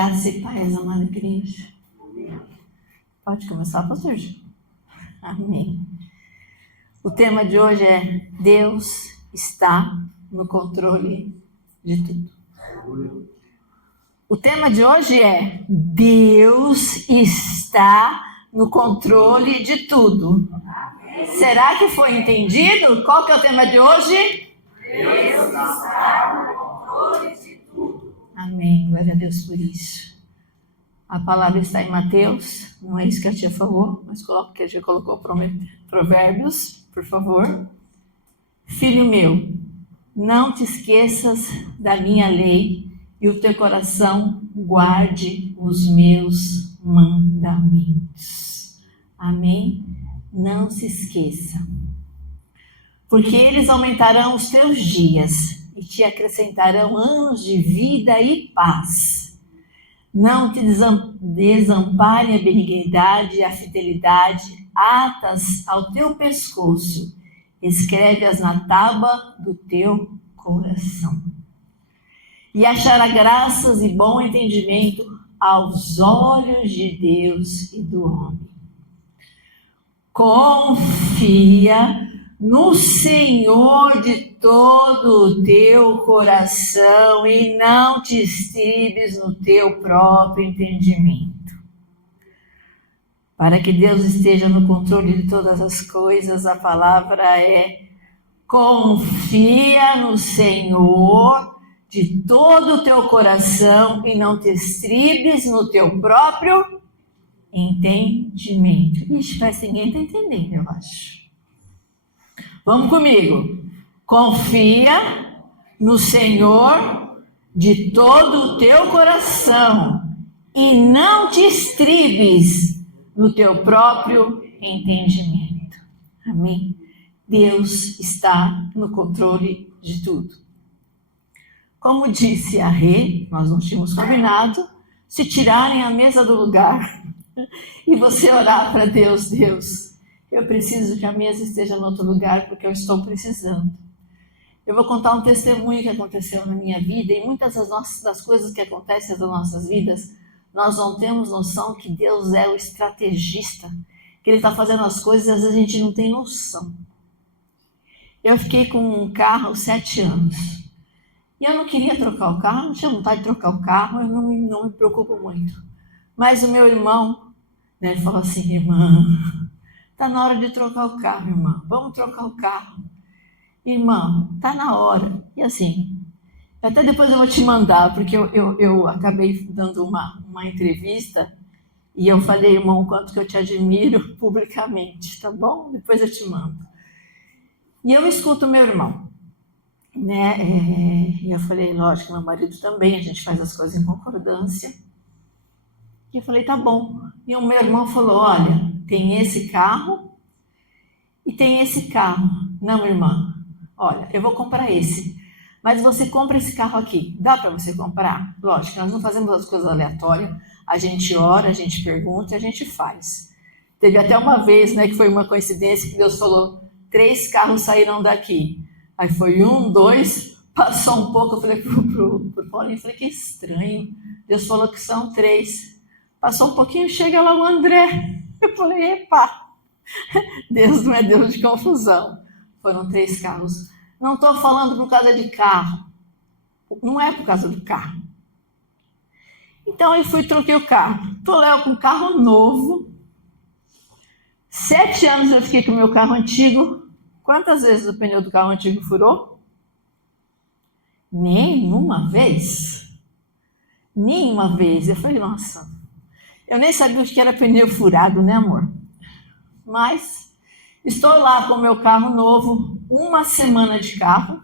Graça e paz, amada igreja. Pode começar, pastor Gil? Amém. O tema de hoje é Deus está no controle de tudo. O tema de hoje é Deus está no controle de tudo. Será que foi entendido? Qual que é o tema de hoje? Deus está no controle de tudo. Amém. Glória a Deus por isso. A palavra está em Mateus, não é isso que a tia falou, mas coloca que a tia colocou Provérbios, por favor. Filho meu, não te esqueças da minha lei e o teu coração guarde os meus mandamentos. Amém? Não se esqueça. Porque eles aumentarão os teus dias e te acrescentarão anos de vida e paz. Não te desampare a benignidade e a fidelidade, atas ao teu pescoço, escreve-as na tábua do teu coração. E achará graças e bom entendimento aos olhos de Deus e do homem. Confia no Senhor de todo o teu coração e não te estribes no teu próprio entendimento. Para que Deus esteja no controle de todas as coisas, a palavra é: confia no Senhor de todo o teu coração e não te estribes no teu próprio entendimento. Ixi, parece que ninguém está entendendo, eu acho. Vamos comigo. Confia no Senhor de todo o teu coração e não te estribes no teu próprio entendimento. Amém? Deus está no controle de tudo. Como disse a Rê, nós não tínhamos combinado, se tirarem a mesa do lugar e você orar para Deus, Deus, eu preciso que a mesa esteja em outro lugar porque eu estou precisando. Eu vou contar um testemunho que aconteceu na minha vida e muitas das coisas que acontecem nas nossas vidas, nós não temos noção que Deus é o estrategista, que Ele está fazendo as coisas e às vezes a gente não tem noção. Eu fiquei com um carro 7 anos e eu não queria trocar o carro, não tinha vontade de trocar o carro, eu não me preocupo muito. Mas o meu irmão, né, falou assim: irmã, está na hora de trocar o carro, irmã. Vamos trocar o carro. Irmão, está na hora. E assim, até depois eu vou te mandar, porque eu acabei dando uma entrevista e eu falei, irmão, o quanto que eu te admiro publicamente, tá bom? Depois eu te mando. E eu escuto meu irmão, né? E eu falei, lógico, meu marido também, a gente faz as coisas em concordância. E eu falei, tá bom. E o meu irmão falou, olha, tem esse carro e tem esse carro. Não, irmã, olha, eu vou comprar esse. Mas você compra esse carro aqui. Dá para você comprar? Lógico, nós não fazemos as coisas aleatórias. A gente ora, a gente pergunta e a gente faz. Teve até uma vez, né, que foi uma coincidência que Deus falou, 3 carros saíram daqui. Aí foi 1, 2, passou um pouco, eu falei pro Paulinho, falei, que estranho. Deus falou que são 3. Passou um pouquinho, chega lá o André. Eu falei, epa, Deus não é Deus de confusão. Foram 3 carros. Não estou falando por causa de carro. Não é por causa do carro. Então eu fui e troquei o carro. Estou lá com um carro novo. 7 anos eu fiquei com o meu carro antigo. Quantas vezes o pneu do carro antigo furou? Nenhuma vez. Nenhuma vez. Eu falei, nossa, eu nem sabia o que era pneu furado, né, amor? Mas estou lá com o meu carro novo, 1 semana de carro,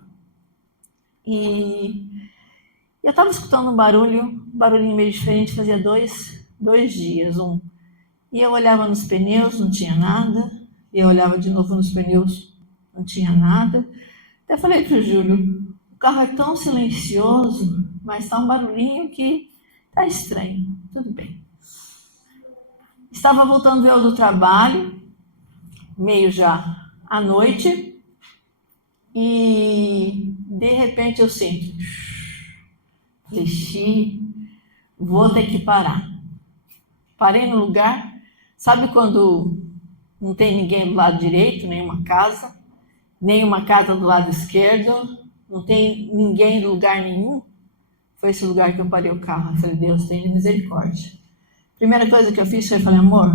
e eu estava escutando um barulhinho meio diferente, fazia 2 dias, e eu olhava nos pneus, não tinha nada, e eu olhava de novo nos pneus, não tinha nada. Até falei para o Júlio, o carro é tão silencioso, mas está um barulhinho que está estranho, tudo bem. Estava voltando eu do trabalho, meio já à noite, e de repente eu sinto, vou ter que parar. Parei no lugar, sabe quando não tem ninguém do lado direito, nenhuma casa do lado esquerdo, não tem ninguém em lugar nenhum? Foi esse lugar que eu parei o carro. Eu falei, Deus, tenha misericórdia. Primeira coisa que eu fiz foi, falei, amor,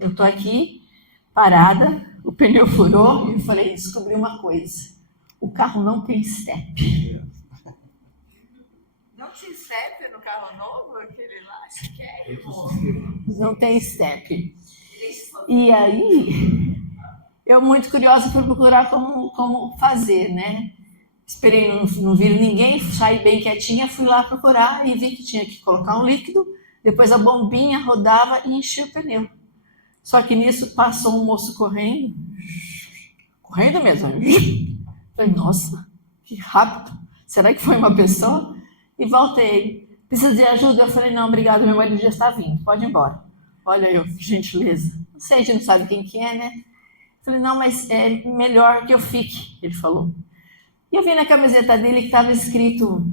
eu tô aqui, parada, o pneu furou, e eu falei, descobri uma coisa, o carro não tem step. Não tinha step no carro novo? Aquele lá, acho que é. Não tem step. E aí, eu muito curiosa fui procurar como fazer, né? Esperei, não vi ninguém, saí bem quietinha, fui lá procurar e vi que tinha que colocar um líquido, depois a bombinha rodava e enchia o pneu. Só que nisso passou um moço correndo mesmo. Falei, nossa, que rápido. Será que foi uma pessoa? E voltei. Precisa de ajuda? Eu falei, não, obrigado, meu marido já está vindo, pode ir embora. Olha eu, que gentileza. Não sei, a gente não sabe quem que é, né? Eu falei, não, mas é melhor que eu fique, ele falou. E eu vi na camiseta dele que estava escrito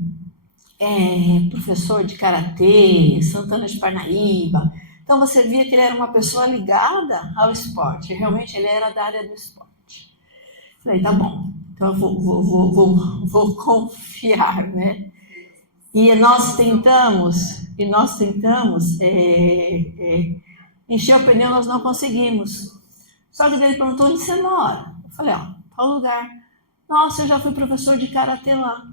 professor de karatê, Santana de Parnaíba. Então você via que ele era uma pessoa ligada ao esporte. Realmente ele era da área do esporte. Falei, tá bom. Então eu vou confiar, né? E nós tentamos encher o pneu, nós não conseguimos. Só que ele perguntou, onde você mora? Eu falei, tal lugar. Nossa, eu já fui professor de karatê lá.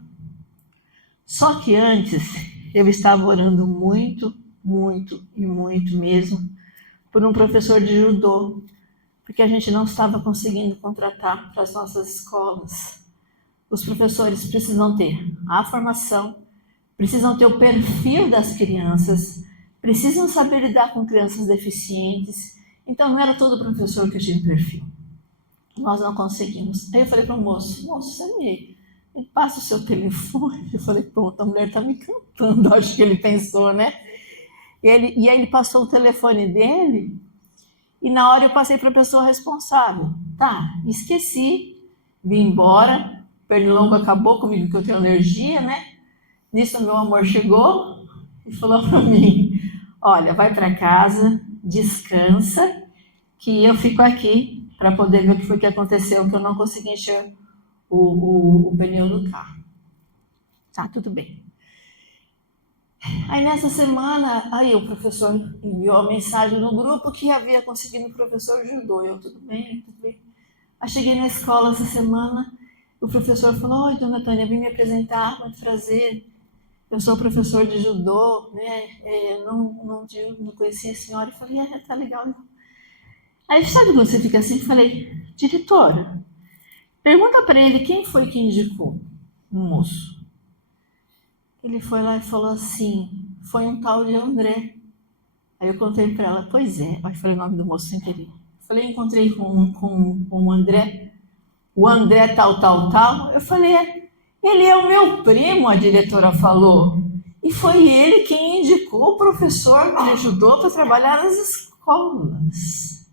Só que antes, eu estava orando muito, muito e muito mesmo por um professor de judô, porque a gente não estava conseguindo contratar para as nossas escolas. Os professores precisam ter a formação, precisam ter o perfil das crianças, precisam saber lidar com crianças deficientes. Então, não era todo professor que tinha perfil. Nós não conseguimos. Aí eu falei para o moço, você me passa o seu telefone. Eu falei, pronto, a mulher está me cantando, acho que ele pensou, né? E aí ele passou o telefone dele, e na hora eu passei para a pessoa responsável. Tá, esqueci, vim embora, pernilongo acabou comigo, que eu tenho alergia, né? Nisso meu amor chegou e falou para mim, olha, vai para casa, descansa, que eu fico aqui para poder ver o que foi que aconteceu, que eu não consegui encher o pneu do carro. Tá, tudo bem. Aí nessa semana, aí o professor enviou a mensagem no grupo que havia conseguido o professor judô. Eu, tudo bem, tudo bem. Aí cheguei na escola essa semana, o professor falou, oi, dona Tânia, vim me apresentar, muito prazer. Eu sou professor de judô, né? Não conhecia a senhora. Eu falei, tá legal. Aí sabe quando você fica assim? Eu falei, diretora, pergunta para ele quem foi que indicou o moço. Ele foi lá e falou assim, foi um tal de André. Aí eu contei para ela, pois é. Aí falei o nome do moço sem querer. Falei, encontrei com o André, o André tal. Eu falei, ele é o meu primo, a diretora falou. E foi ele quem indicou o professor que lhe ajudou para trabalhar nas escolas.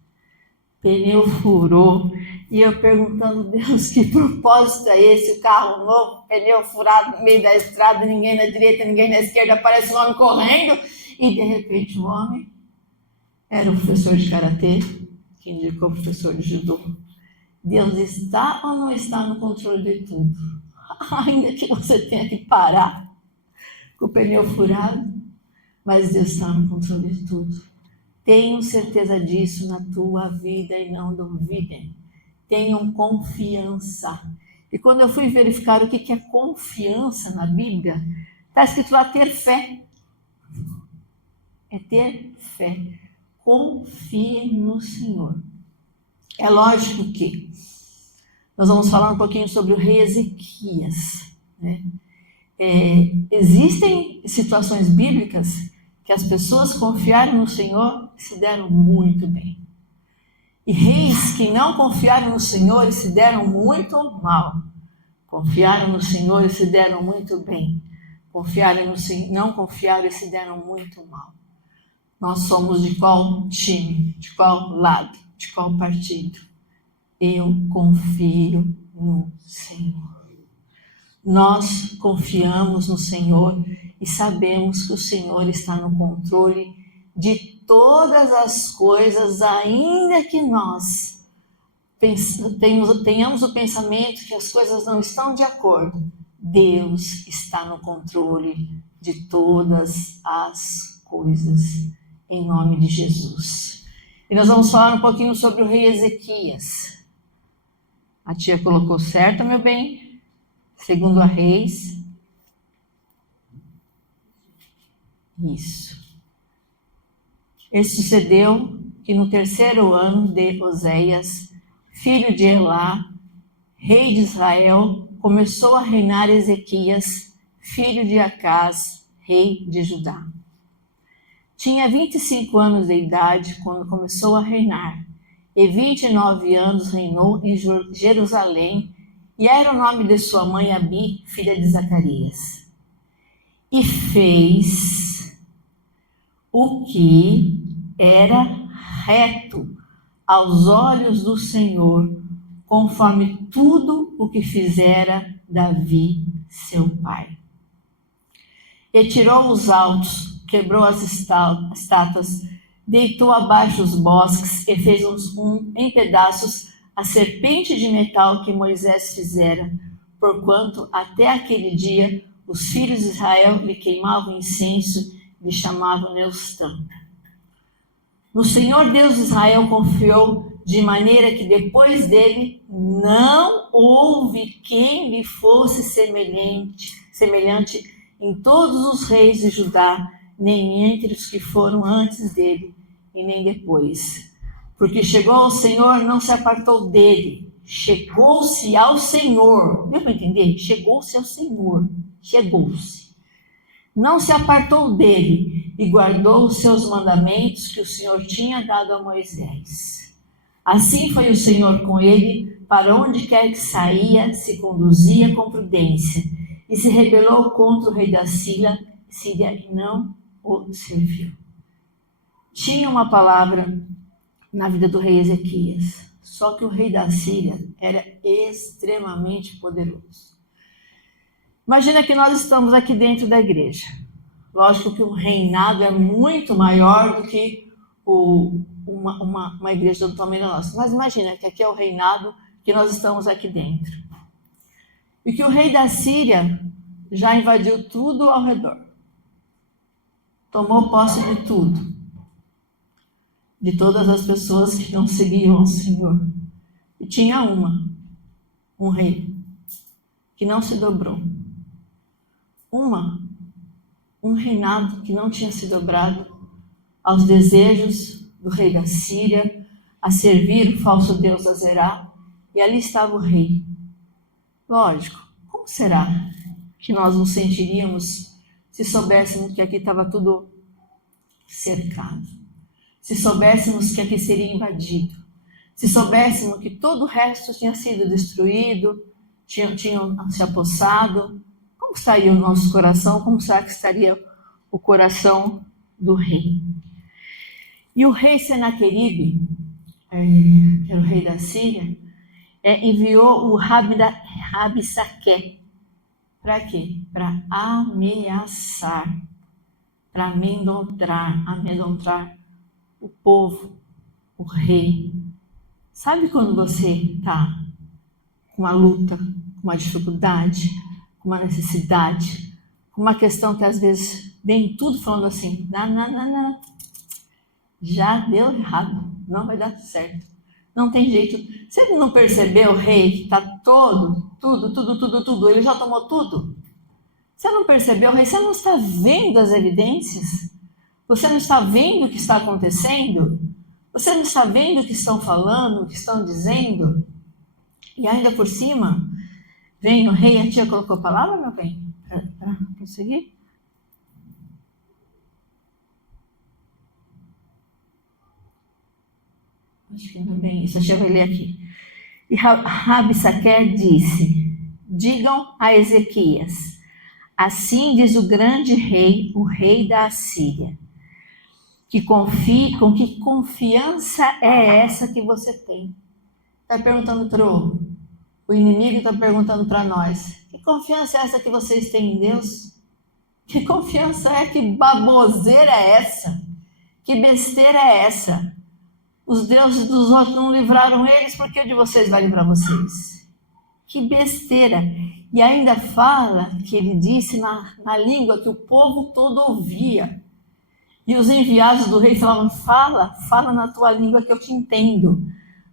Pneu furou. E eu perguntando, Deus, que propósito é esse? O carro novo, pneu furado no meio da estrada, ninguém na direita, ninguém na esquerda, aparece um homem correndo. E de repente o homem era o professor de karatê, que indicou o professor de judô. Deus está ou não está no controle de tudo? Ainda que você tenha que parar com o pneu furado, mas Deus está no controle de tudo. Tenham certeza disso na tua vida e não duvidem. Tenham confiança. E quando eu fui verificar o que é confiança na Bíblia, está escrito lá ter fé. É ter fé. Confie no Senhor. É lógico que nós vamos falar um pouquinho sobre o rei Ezequias, né? Existem situações bíblicas que as pessoas confiaram no Senhor e se deram muito bem. E reis que não confiaram no Senhor e se deram muito mal. Confiaram no Senhor e se deram muito bem. Não confiaram e se deram muito mal. Nós somos de qual time? De qual lado? De qual partido? Eu confio no Senhor. Nós confiamos no Senhor e sabemos que o Senhor está no controle de todas as coisas, ainda que nós tenhamos o pensamento que as coisas não estão de acordo. Deus está no controle de todas as coisas, em nome de Jesus. E nós vamos falar um pouquinho sobre o rei Ezequias. A tia colocou certo, meu bem? Segundo a Reis. Isso. Sucedeu que no 3º ano de Oséias, filho de Elá, rei de Israel, começou a reinar Ezequias, filho de Acás, rei de Judá. Tinha 25 anos de idade quando começou a reinar, e 29 anos reinou em Jerusalém, e era o nome de sua mãe Abi, filha de Zacarias. E fez o que era reto aos olhos do Senhor, conforme tudo o que fizera Davi, seu pai. E tirou os altos, quebrou as estátuas, deitou abaixo os bosques e fez em pedaços a serpente de metal que Moisés fizera, porquanto até aquele dia os filhos de Israel lhe queimavam incenso e lhe chamavam Neustã. No Senhor Deus de Israel confiou, de maneira que depois dele não houve quem lhe fosse semelhante em todos os reis de Judá, nem entre os que foram antes dele, e nem depois. Porque chegou ao Senhor, não se apartou dele. Chegou-se ao Senhor. Deu para entender? Chegou-se ao Senhor. Chegou-se. Não se apartou dele e guardou os seus mandamentos que o Senhor tinha dado a Moisés. Assim foi o Senhor com ele, para onde quer que saía, se conduzia com prudência, e se rebelou contra o rei da Síria e não o serviu. Tinha uma palavra na vida do rei Ezequias, só que o rei da Síria era extremamente poderoso. Imagina que nós estamos aqui dentro da igreja. Lógico que o reinado é muito maior do que uma igreja do tamanho da nossa. Mas imagina que aqui é o reinado que nós estamos aqui dentro. E que o rei da Síria já invadiu tudo ao redor. Tomou posse de tudo. De todas as pessoas que não seguiam ao Senhor. E tinha um rei, que não se dobrou. Um reinado que não tinha se dobrado aos desejos do rei da Síria, a servir o falso deus Azerá, e ali estava o rei. Lógico, como será que nós nos sentiríamos se soubéssemos que aqui estava tudo cercado? Se soubéssemos que aqui seria invadido? Se soubéssemos que todo o resto tinha sido destruído, tinham se apossado? Como estaria o nosso coração? Como será que estaria o coração do rei? E o rei Senaqueribe, que era o rei da Síria, enviou o Rabsaqué. Para quê? Para ameaçar, para amedrontar o povo, o rei. Sabe quando você está com uma luta, com uma dificuldade, com uma necessidade, com uma questão que às vezes vem tudo falando assim, não, já deu errado, não vai dar certo, não tem jeito. Você não percebeu, o rei, que está tudo, ele já tomou tudo? Você não percebeu, rei? Você não está vendo as evidências? Você não está vendo o que está acontecendo? Você não está vendo o que estão falando, o que estão dizendo? E ainda por cima, vem o rei, a tia colocou a palavra, meu bem? Para prosseguir? Acho que não é bem isso, deixa eu ler aqui. E Rabsaqué disse, digam a Ezequias, assim diz o grande rei, o rei da Assíria, com que confiança é essa que você tem? Está perguntando para o inimigo, está perguntando para nós, que confiança é essa que vocês têm em Deus? Que confiança é? Que baboseira é essa? Que besteira é essa? Os deuses dos outros não livraram eles, por que o de vocês vai livrar vocês? Que besteira! E ainda fala que ele disse na língua que o povo todo ouvia. E os enviados do rei falavam, fala na tua língua que eu te entendo.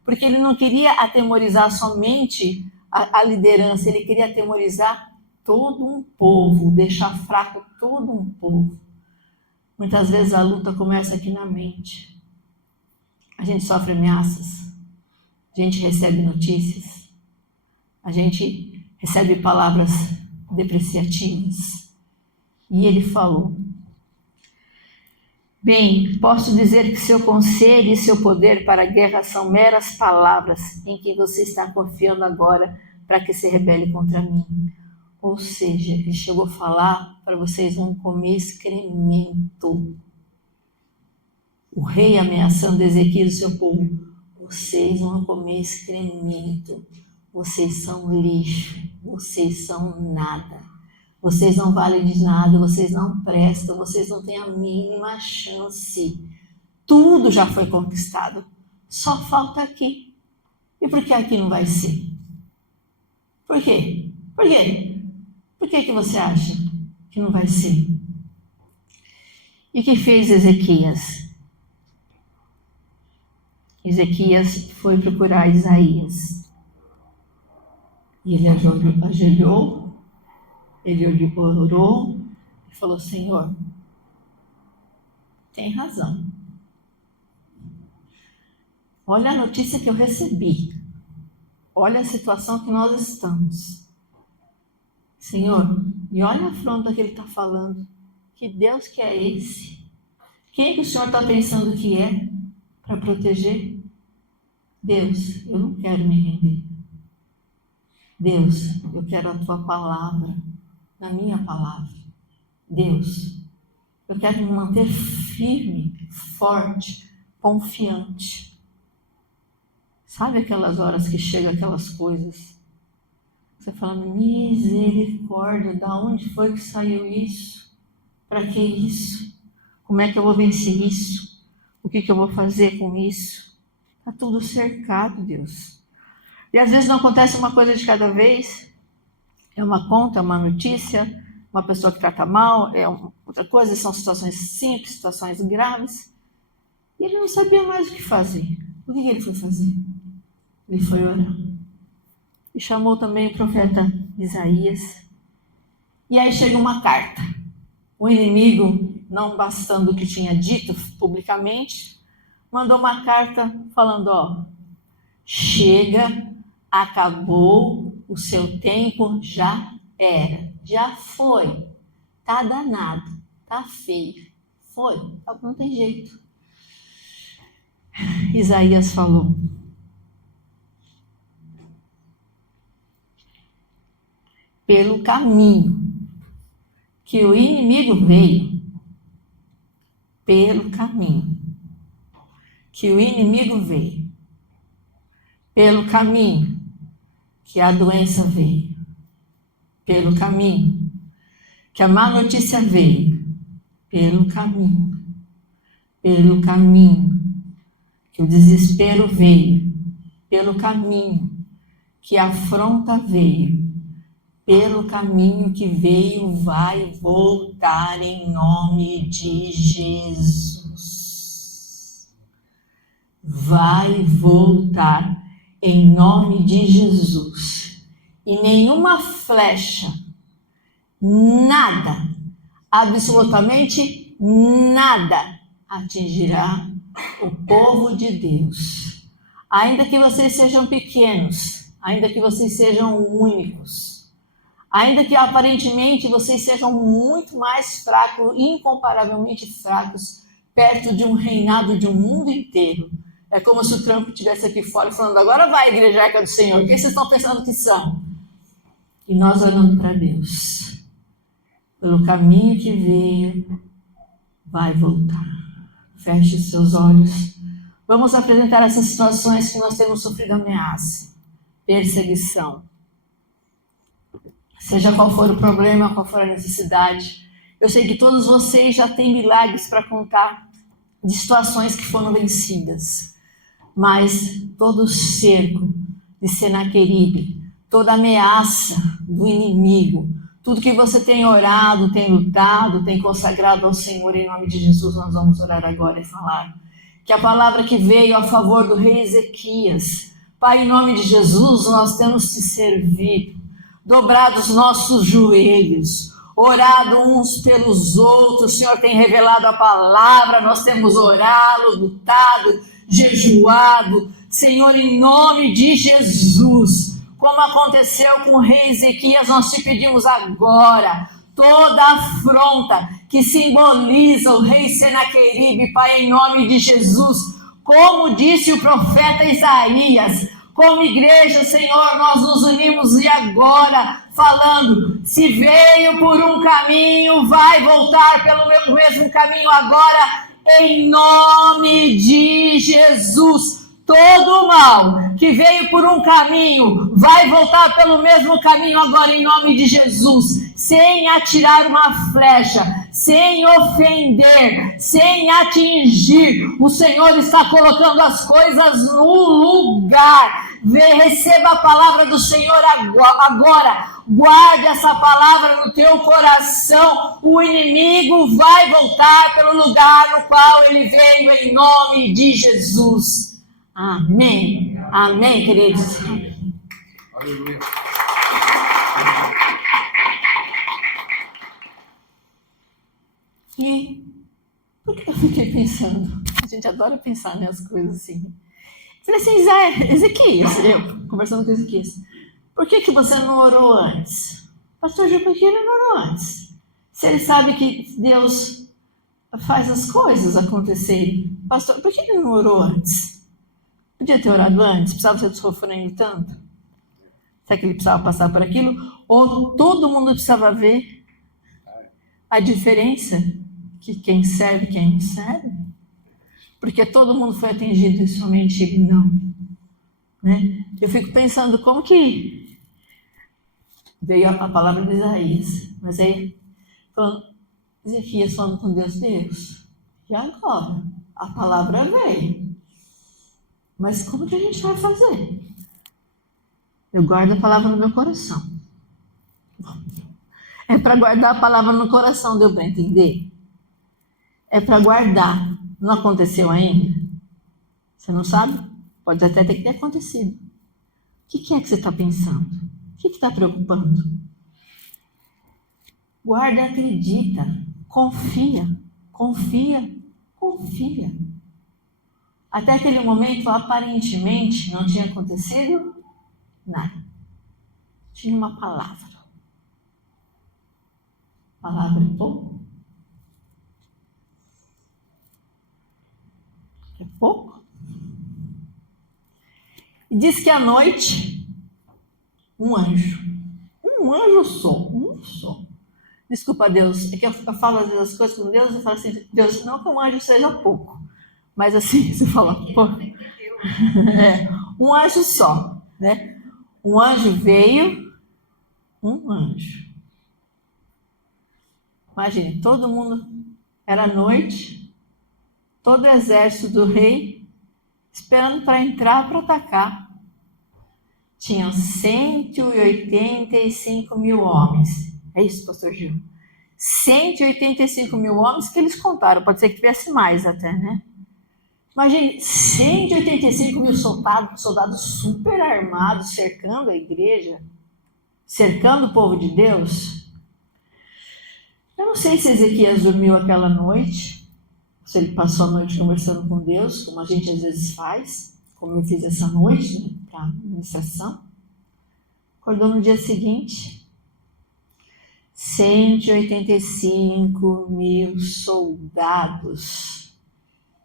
Porque ele não queria atemorizar somente a liderança, ele queria atemorizar todo um povo, deixar fraco todo um povo. Muitas vezes a luta começa aqui na mente. A gente sofre ameaças, a gente recebe notícias, a gente recebe palavras depreciativas. E ele falou, bem, posso dizer que seu conselho e seu poder para a guerra são meras palavras em que você está confiando agora para que se rebele contra mim. Ou seja, ele chegou a falar para vocês vão comer excremento. O rei ameaçando Ezequias e seu povo. Vocês vão comer excremento. Vocês são lixo. Vocês são nada. Vocês não valem de nada. Vocês não prestam. Vocês não têm a mínima chance. Tudo já foi conquistado. Só falta aqui. E por que aqui não vai ser? Por quê? Por quê? Por que você acha que não vai ser? E o que fez Ezequias? Ezequias foi procurar Isaías. E ele ajoelhou, ele orou e falou, Senhor, tem razão. Olha a notícia que eu recebi. Olha a situação que nós estamos. Senhor, e olha a afronta que ele está falando. Que Deus que é esse? Quem é que o Senhor está pensando que é para proteger? Deus, eu não quero me render. Deus, eu quero a tua palavra, na minha palavra. Deus, eu quero me manter firme, forte, confiante. Sabe aquelas horas que chegam aquelas coisas? Você fala, misericórdia, da onde foi que saiu isso? Para que isso? Como é que eu vou vencer isso? O que eu vou fazer com isso? Está tudo cercado, Deus. E às vezes não acontece uma coisa de cada vez. É uma conta, é uma notícia, uma pessoa que trata mal, outra coisa, são situações simples, situações graves. E ele não sabia mais o que fazer. O que ele foi fazer? Ele foi orar. E chamou também o profeta Isaías. E aí chega uma carta. O inimigo, não bastando o que tinha dito publicamente, mandou uma carta falando, chega, acabou, o seu tempo já era, já foi, tá danado, tá feio, foi, não tem jeito. Isaías falou, pelo caminho que o inimigo veio, pelo caminho que o inimigo veio, pelo caminho que a doença veio, pelo caminho que a má notícia veio, pelo caminho que o desespero veio, pelo caminho que a afronta veio, pelo caminho que veio, vai voltar em nome de Jesus. Vai voltar em nome de Jesus. E nenhuma flecha, nada, absolutamente nada, atingirá o povo de Deus. Ainda que vocês sejam pequenos, ainda que vocês sejam únicos, ainda que aparentemente vocês sejam muito mais fracos, incomparavelmente fracos, perto de um reinado de um mundo inteiro. É como se o Trump estivesse aqui fora falando, agora vai, igreja Arca do Senhor, quem vocês estão pensando que são? E nós olhando para Deus, pelo caminho que veio, vai voltar. Feche seus olhos. Vamos apresentar essas situações que nós temos sofrido ameaça, perseguição. Seja qual for o problema, qual for a necessidade, Eu sei que todos vocês já têm milagres para contar de situações que foram vencidas. Mas todo o cerco de Senaqueribe, toda ameaça do inimigo, tudo que você tem orado, tem lutado, tem consagrado ao Senhor, em nome de Jesus, nós vamos orar agora e falar. Que a palavra que veio a favor do rei Ezequias, Pai, em nome de Jesus, nós temos te servido, dobrado os nossos joelhos, orado uns pelos outros, o Senhor tem revelado a palavra, nós temos orado, lutado, jejuado, Senhor, em nome de Jesus, como aconteceu com o rei Ezequias, nós te pedimos agora, toda afronta que simboliza o rei Senaqueribe, Pai, em nome de Jesus, como disse o profeta Isaías, como igreja, Senhor, nós nos unimos e agora falando, se veio por um caminho, vai voltar pelo mesmo caminho agora, em nome de Jesus. Todo mal que veio por um caminho, vai voltar pelo mesmo caminho agora, em nome de Jesus, sem atirar uma flecha, sem ofender, sem atingir. O Senhor está colocando as coisas no lugar. Receba a palavra do Senhor agora. Guarde essa palavra no teu coração. O inimigo vai voltar pelo lugar no qual ele veio, em nome de Jesus. Amém. Amém, queridos. Aleluia. E por que eu fiquei pensando? A gente adora pensar nas coisas assim. Falei assim, Ezequias, eu conversando com Ezequias, por que você não orou antes? Pastor Gil, por que ele não orou antes? Se ele sabe que Deus faz as coisas acontecerem. Pastor, por que ele não orou antes? Podia ter orado antes? Precisava ser sofrendo tanto? Será que ele precisava passar por aquilo? Ou todo mundo precisava ver a diferença que quem serve, quem não serve? Porque todo mundo foi atingido e somente ele não. Né? Eu fico pensando como que veio a palavra de Isaías. Mas aí, Ezequias falando com Deus, e agora? A palavra veio. Mas como que a gente vai fazer? Eu guardo a palavra no meu coração. É para guardar a palavra no coração, deu para entender? É para guardar. Não aconteceu ainda? Você não sabe? Pode até ter acontecido. O que é que você está pensando? O que está preocupando? Guarda e acredita. Confia. Confia. Confia. Até aquele momento, aparentemente, não tinha acontecido nada. Tinha uma palavra. Palavra é pouco? É pouco? E diz que à noite, um anjo só. Desculpa, Deus, é que eu falo às vezes as coisas com Deus e falo assim, Deus, não que um anjo seja pouco, mas assim, você fala, pô, um anjo só, né? Um anjo veio, um anjo. Imagine, todo mundo, era noite, todo o exército do rei, esperando para entrar, para atacar. Tinham 185 mil homens. É isso, pastor Gil? 185 mil homens que eles contaram. Pode ser que tivesse mais até, né? Imagine, 185 mil soldados super armados, cercando a igreja, cercando o povo de Deus. Eu não sei se Ezequias dormiu aquela noite, se ele passou a noite conversando com Deus, como a gente às vezes faz, como eu fiz essa noite, né, para a administração. Acordou no dia seguinte, 185 mil soldados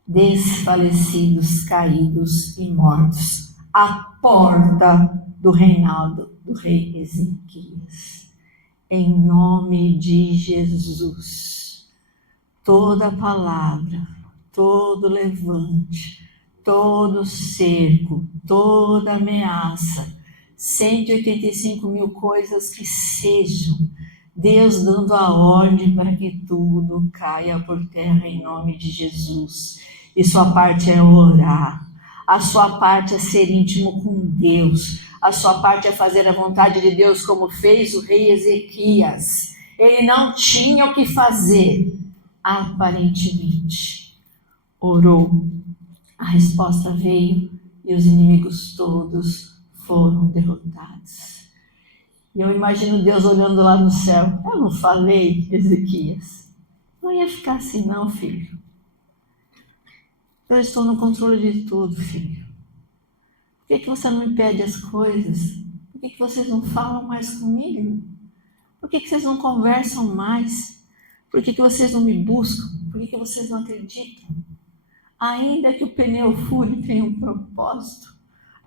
desfalecidos, caídos e mortos à porta do reinado do rei Ezequias. Em nome de Jesus, toda palavra, todo levante, todo cerco, toda ameaça, 185 mil coisas que sejam Deus dando a ordem para que tudo caia por terra em nome de Jesus. E sua parte é orar. A sua parte é ser íntimo com Deus. A sua parte é fazer a vontade de Deus, como fez o rei Ezequias. Ele não tinha o que fazer, aparentemente. Orou. A resposta veio e os inimigos todos foram derrotados. E eu imagino Deus olhando lá no céu. Eu não falei, Ezequias. Não ia ficar assim não, filho. Eu estou no controle de tudo, filho. Por que você não me pede as coisas? Por que vocês não falam mais comigo? Por que vocês não conversam mais? Por que vocês não me buscam? Por que vocês não acreditam? Ainda que o pneu fure, tem um propósito.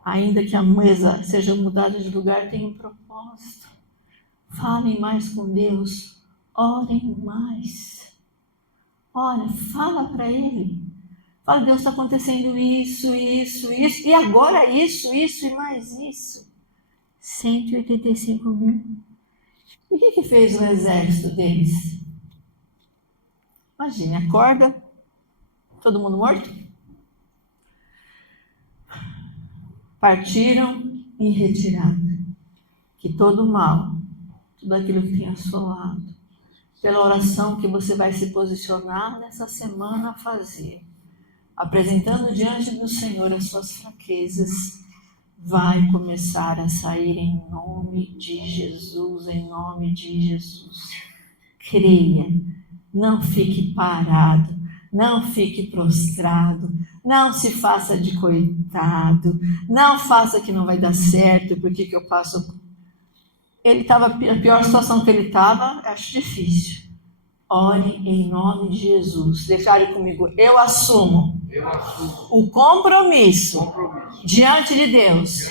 Ainda que a mesa seja mudada de lugar, tem um propósito. Falem mais com Deus. Orem mais. Ora, fala para Ele. Fala, Deus, está acontecendo isso. E agora isso e mais isso. 185 mil. E o que fez o exército deles? Imagine, acorda, todo mundo morto? Partiram em retirada. Que todo mal, tudo aquilo que tem assolado, pela oração que você vai se posicionar nessa semana a fazer, apresentando diante do Senhor as suas fraquezas, vai começar a sair em nome de Jesus, em nome de Jesus. Creia, não fique parado, não fique prostrado, não se faça de coitado, não faça que não vai dar certo, porque que eu passo. Ele estava, a pior situação que ele estava, acho difícil. Ore em nome de Jesus. Declare comigo, eu assumo o compromisso diante de Deus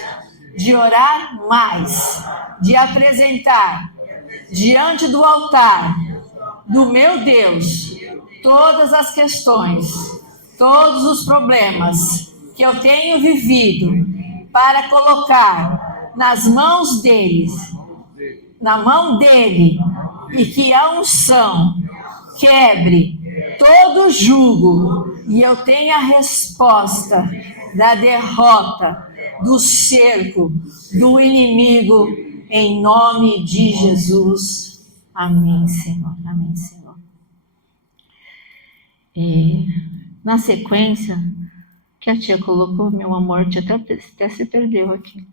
de orar mais, de apresentar diante do altar do meu Deus todas as questões, todos os problemas que eu tenho vivido, para colocar nas mãos deles, na mão dele, e que a unção quebre todo jugo e eu tenha a resposta da derrota, do cerco, do inimigo, em nome de Jesus. Amém, Senhor. Amém, Senhor. E, na sequência, que a tia colocou, meu amor, a tia até se perdeu aqui.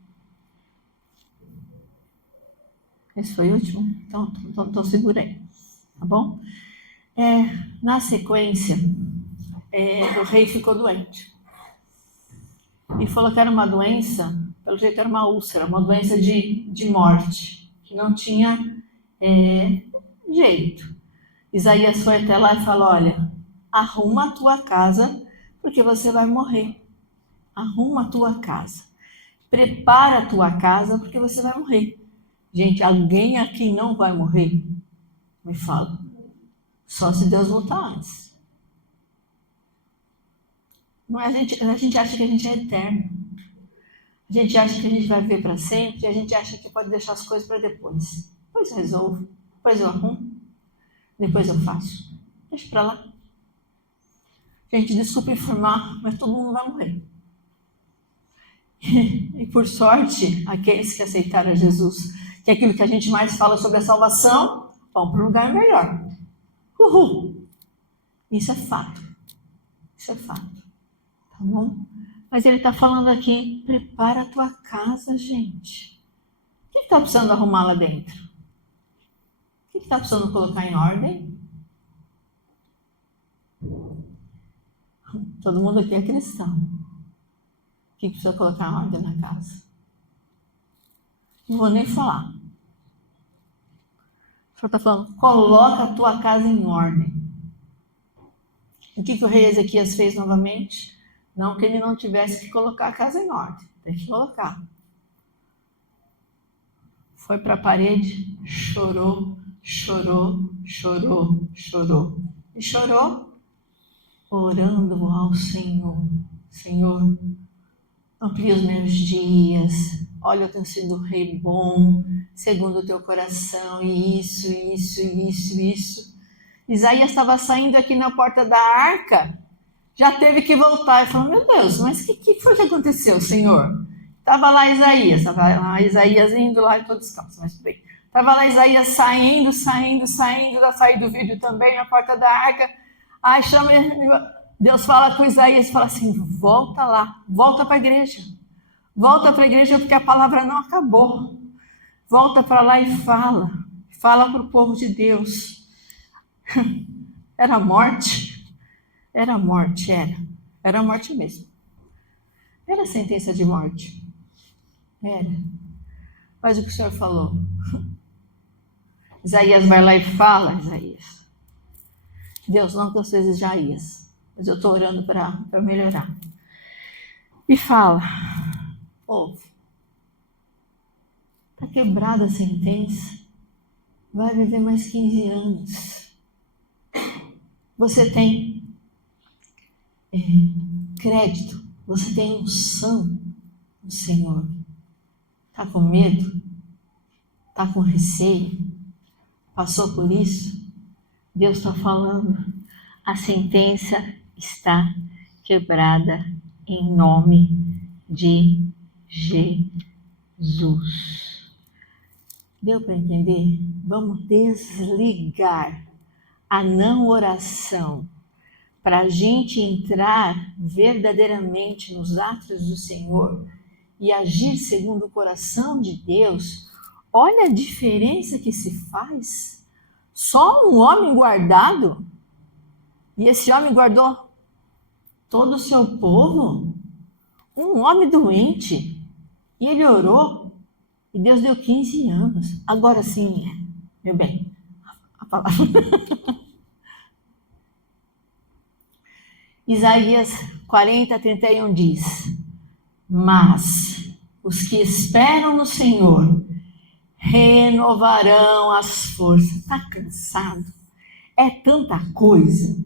Esse foi o último? Então segura aí, tá bom? Na sequência, o rei ficou doente. E falou que era uma doença, pelo jeito era uma úlcera, uma doença de morte, que não tinha jeito. Isaías foi até lá e falou, olha, arruma a tua casa, porque você vai morrer. Arruma a tua casa. Prepara a tua casa, porque você vai morrer. Gente, alguém aqui não vai morrer? Me fala. Só se Deus voltar antes. Não é, a gente acha que a gente é eterno. A gente acha que a gente vai viver para sempre. E a gente acha que pode deixar as coisas para depois. Depois eu resolvo. Depois eu arrumo. Depois eu faço. Deixa para lá. Gente, desculpa informar, mas todo mundo vai morrer. E por sorte, aqueles que aceitaram Jesus, que é aquilo que a gente mais fala sobre a salvação, vão para um lugar melhor. Uhul! Isso é fato. Isso é fato. Tá bom? Mas ele está falando aqui, prepara a tua casa, gente. O que está precisando arrumar lá dentro? O que está precisando colocar em ordem? Todo mundo aqui é cristão. O que precisa colocar em ordem na casa? Não vou nem falar. O senhor está falando, coloca a tua casa em ordem. O que o rei Ezequias fez novamente? Não que ele não tivesse que colocar a casa em ordem. Tem que colocar. Foi para a parede, chorou. E chorou orando ao Senhor. Senhor, amplia os meus dias. Olha, eu tenho sido rei bom. segundo o teu coração, e isso. Isaías estava saindo aqui na porta da arca, já teve que voltar e falou, meu Deus, mas o que foi que aconteceu, Senhor? Estava lá Isaías indo lá em todos os campos, mas tudo bem. Estava lá Isaías saindo, já saiu do vídeo também, na porta da arca. Aí chama, Deus fala com Isaías, fala assim, volta lá, volta para a igreja. Volta para a igreja porque a palavra não acabou. Volta para lá e fala para o povo de Deus. Era morte mesmo. Era sentença de morte. Era. Mas o que o Senhor falou? Isaías vai lá e fala, Isaías. Deus, não que eu seja Isaías, mas eu estou orando para melhorar. E fala, povo, está quebrada a sentença, vai viver mais 15 anos. Você tem crédito, você tem unção do Senhor. Está com medo? Está com receio? Passou por isso? Deus está falando. A sentença está quebrada em nome de Jesus. Deu para entender? Vamos desligar a não oração para a gente entrar verdadeiramente nos atos do Senhor e agir segundo o coração de Deus. Olha a diferença que se faz. Só um homem guardado, e esse homem guardou todo o seu povo. Um homem doente, e ele orou, e Deus deu 15 anos. Agora sim, meu bem, a palavra. Isaías 40:31 diz, mas os que esperam no Senhor renovarão as forças. Está cansado? É tanta coisa,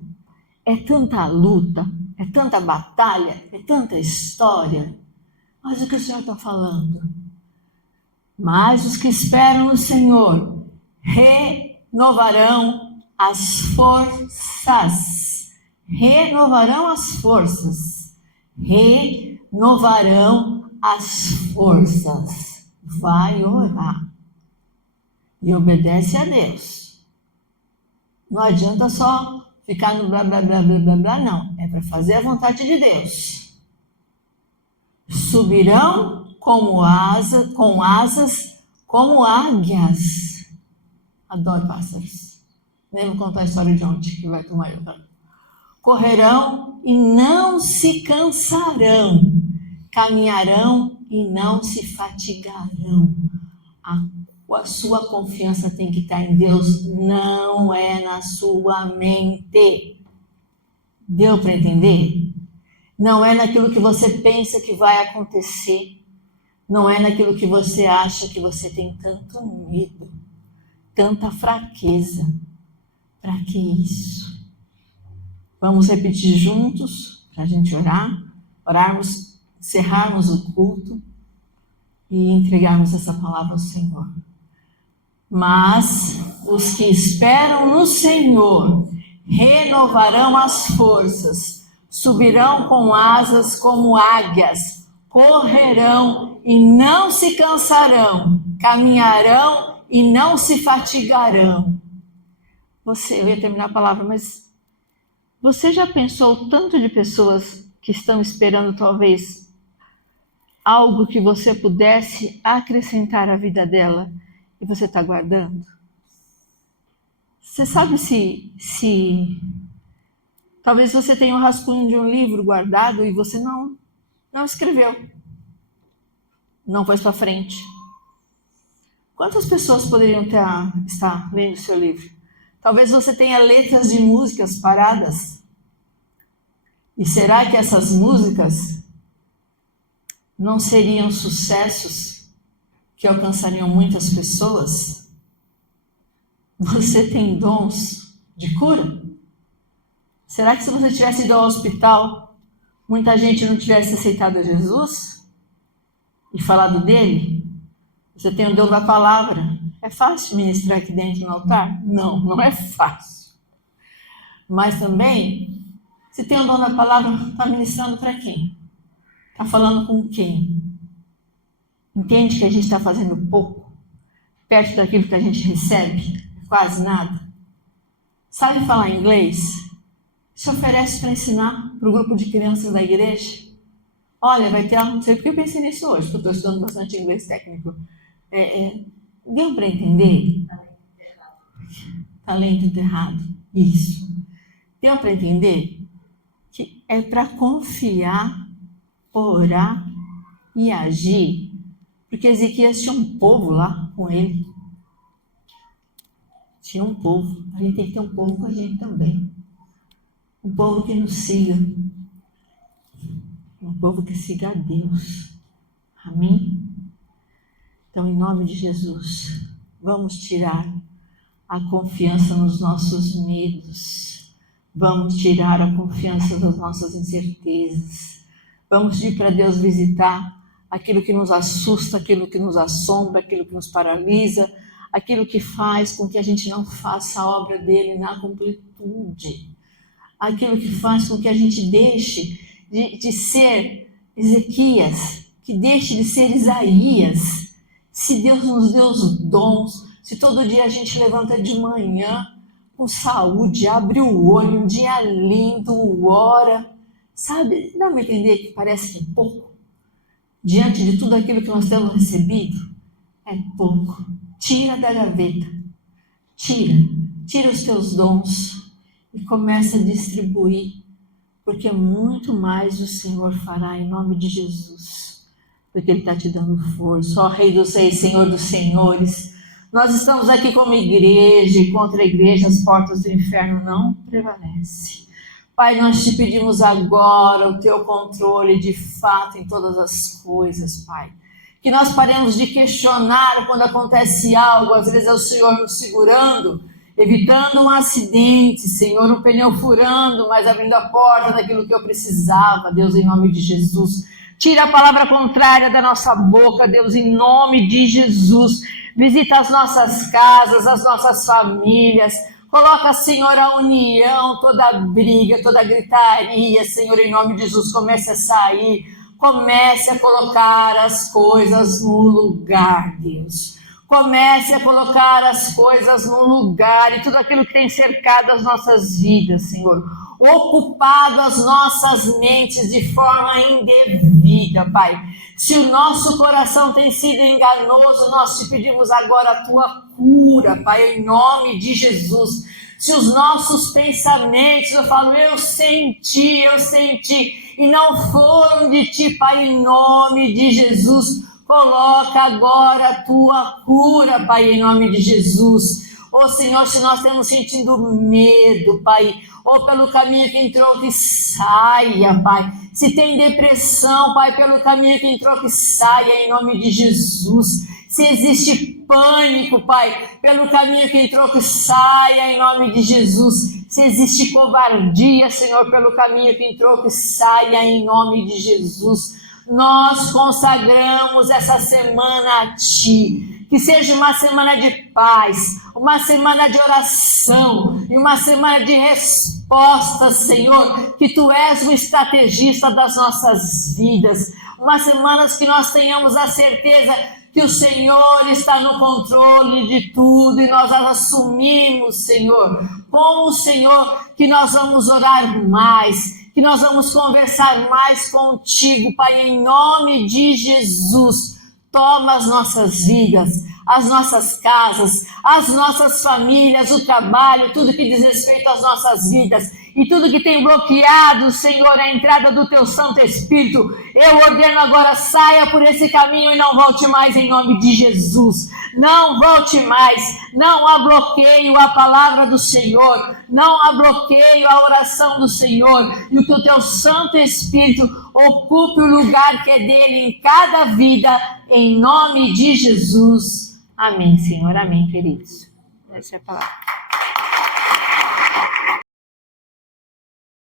é tanta luta, é tanta batalha, é tanta história. Mas o que o Senhor está falando? Mas os que esperam no Senhor renovarão as forças. Renovarão as forças. Renovarão as forças. Vai orar. E obedece a Deus. Não adianta só ficar no blá, blá, blá, blá, blá, blá, não. É para fazer a vontade de Deus. Subirão com asas como águias. Adoro pássaros. Nem vou contar a história de ontem, que vai tomar eu. Correrão e não se cansarão. Caminharão e não se fatigarão. A sua confiança tem que estar em Deus, não é na sua mente. Deu para entender? Não é naquilo que você pensa que vai acontecer. Não é naquilo que você acha que você tem tanto medo, tanta fraqueza. Para que isso? Vamos repetir juntos, para a gente orarmos, encerrarmos o culto e entregarmos essa palavra ao Senhor. Mas os que esperam no Senhor renovarão as forças, subirão com asas como águias, correrão e não se cansarão, caminharão e não se fatigarão. Eu ia terminar a palavra, mas você já pensou o tanto de pessoas que estão esperando talvez algo que você pudesse acrescentar à vida dela e você está guardando? Você sabe se talvez você tenha um rascunho de um livro guardado e você não escreveu, não pôs para frente. Quantas pessoas poderiam estar lendo o seu livro? Talvez você tenha letras de músicas paradas. E será que essas músicas não seriam sucessos que alcançariam muitas pessoas? Você tem dons de cura? Será que se você tivesse ido ao hospital, muita gente não tivesse aceitado Jesus e falado dele? O Você tem o dom da palavra. É fácil ministrar aqui dentro no altar? Não, não é fácil. Mas também, se tem o dom da palavra, está ministrando para quem? Está falando com quem? Entende que a gente está fazendo pouco? Perto daquilo que a gente recebe? Quase nada. Sabe falar inglês? Se oferece para ensinar para o grupo de crianças da igreja. Olha, vai ter aula, não sei porque eu pensei nisso hoje, porque eu estou estudando bastante inglês técnico. Deu para entender? Talento enterrado. Isso. Deu para entender? Que é para confiar, orar e agir. Porque Ezequias tinha um povo lá com ele. Tinha um povo. A gente tem que ter um povo com a gente também. Um povo que nos siga. Um povo que siga a Deus. Amém? Então, em nome de Jesus, vamos tirar a confiança nos nossos medos. Vamos tirar a confiança das nossas incertezas. Vamos pedir para Deus visitar aquilo que nos assusta, aquilo que nos assombra, aquilo que nos paralisa, aquilo que faz com que a gente não faça a obra dele na completude. Aquilo que faz com que a gente deixe de ser Ezequias, que deixe de ser Isaías. Se Deus nos deu os dons, se todo dia a gente levanta de manhã com saúde, abre o olho, um dia lindo, ora, sabe, dá para entender que parece que é pouco? Diante de tudo aquilo que nós temos recebido, é pouco. Tira da gaveta, tira os teus dons e começa a distribuir, porque muito mais o Senhor fará em nome de Jesus, porque Ele está te dando força. Ó Rei dos Reis, Senhor dos Senhores, nós estamos aqui como igreja e contra a igreja as portas do inferno não prevalecem. Pai, nós te pedimos agora o teu controle de fato em todas as coisas, Pai. Que nós paremos de questionar quando acontece algo, às vezes é o Senhor nos segurando, evitando um acidente, Senhor, um pneu furando, mas abrindo a porta daquilo que eu precisava, Deus, em nome de Jesus. Tira a palavra contrária da nossa boca, Deus, em nome de Jesus. Visita as nossas casas, as nossas famílias. Coloca, Senhor, a união, toda a briga, toda a gritaria, Senhor, em nome de Jesus. Comece a sair, comece a colocar as coisas no lugar, Deus. Comece a colocar as coisas no lugar e tudo aquilo que tem cercado as nossas vidas, Senhor. Ocupado as nossas mentes de forma indevida, Pai. Se o nosso coração tem sido enganoso, nós te pedimos agora a tua cura, Pai, em nome de Jesus. Se os nossos pensamentos, eu senti, e não foram de ti, Pai, em nome de Jesus, coloca agora a tua cura, Pai, em nome de Jesus. Ó Senhor, se nós temos sentido medo, Pai, ou pelo caminho que entrou, que saia, Pai. Se tem depressão, Pai, pelo caminho que entrou, que saia, em nome de Jesus. Se existe pânico, Pai, pelo caminho que entrou, que saia, em nome de Jesus. Se existe covardia, Senhor, pelo caminho que entrou, que saia, em nome de Jesus. Nós consagramos essa semana a Ti. Que seja uma semana de paz, uma semana de oração e uma semana de resposta, Senhor, que Tu és o estrategista das nossas vidas. Uma semana que nós tenhamos a certeza que o Senhor está no controle de tudo e nós assumimos, Senhor, com o Senhor, que nós vamos orar mais, que nós vamos conversar mais contigo, Pai, em nome de Jesus. Toma as nossas vidas, as nossas casas, as nossas famílias, o trabalho, tudo que diz respeito às nossas vidas e tudo que tem bloqueado, Senhor, a entrada do Teu Santo Espírito. Eu ordeno agora, saia por esse caminho e não volte mais em nome de Jesus. Não volte mais, não há bloqueio à palavra do Senhor, não há bloqueio à oração do Senhor, e que o Teu Santo Espírito ocupe o lugar que é dele em cada vida, em nome de Jesus. Amém, Senhor, amém, queridos. Essa é a palavra.